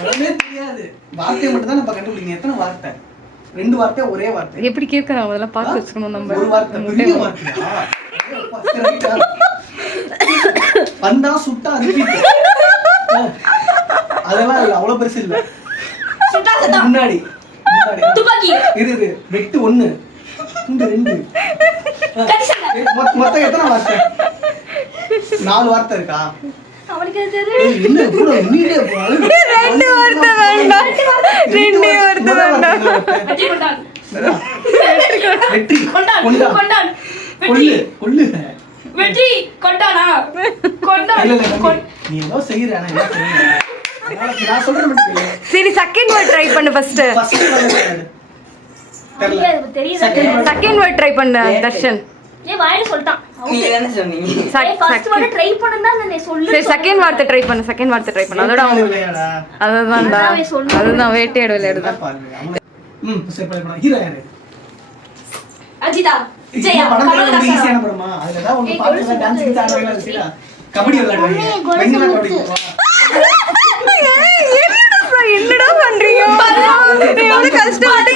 ஒண்ணுமே தெரியாது. வார்த்தையை மட்டும் தான் நம்ம கண்டுபிடிக்கணும். எத்தனை வார்த்தை? 2 வார்த்தை, ஒரே வார்த்தை. எப்படி கேட்கறோம் அதெல்லாம் பார்த்து வச்சுக்கணும் நம்ம. ஒரு வார்த்தை, பெரிய வார்த்தையா? வந்தா சுட்டா ரிப்பீட். அதெல்லாம் அவ்வளவு பெருசு இல்ல. முன்னாடி துப்பாக்கி. இரு வெட்டு 1 2 மொத்தம் எத்தனை வார்த்தை? 4 வார்த்தை இருக்கா? அவனுக்கு தெரியும். என்ன கூட நீடே போறாரு. 2 வார்த்தை வேண்டாம். 2 வார்த்தை வேண்டாம். வெற்றி கொண்டான். வெற்றி கொண்டான். கொண்டான். கொல்லு கொல்லு. வெற்றி கொண்டானா? கொண்டான். நீ ஏதோ செய்யற انا என்ன செய்யறேன்? நான் சொல்றேன் மட்டும். சரி செகண்ட் வேர்ட் ட்ரை பண்ணு ஃபர்ஸ்ட். செகண்ட் வேர்ட் ட்ரை பண்ணு தர்ஷன். வாயில சொல்லிட்டான். நீங்க என்ன சொன்னீங்க? ஃபர்ஸ்ட் வார்த்தை ட்ரை பண்ணனும் தான் நான் சொல்லுறேன். சரி செகண்ட் வார்த்தை ட்ரை பண்ணு. அதோட அதுதான் வேட்டையாடு விளையாடுதான். சரி பண்ணு. ஹீரோ யாரு? அஜிதா. ஜெயா. படம் ஈஸியான படமா? அதுல தான் ஒன்னு பாட்டு டான்ஸ் கிட்ட ஆடுவாங்க இல்ல? கபடி விளையாடுவாங்க. பெண்களா கபடி. என்னடா பண்றீங்க? எவ்வளவு கஷ்டப்பட்டு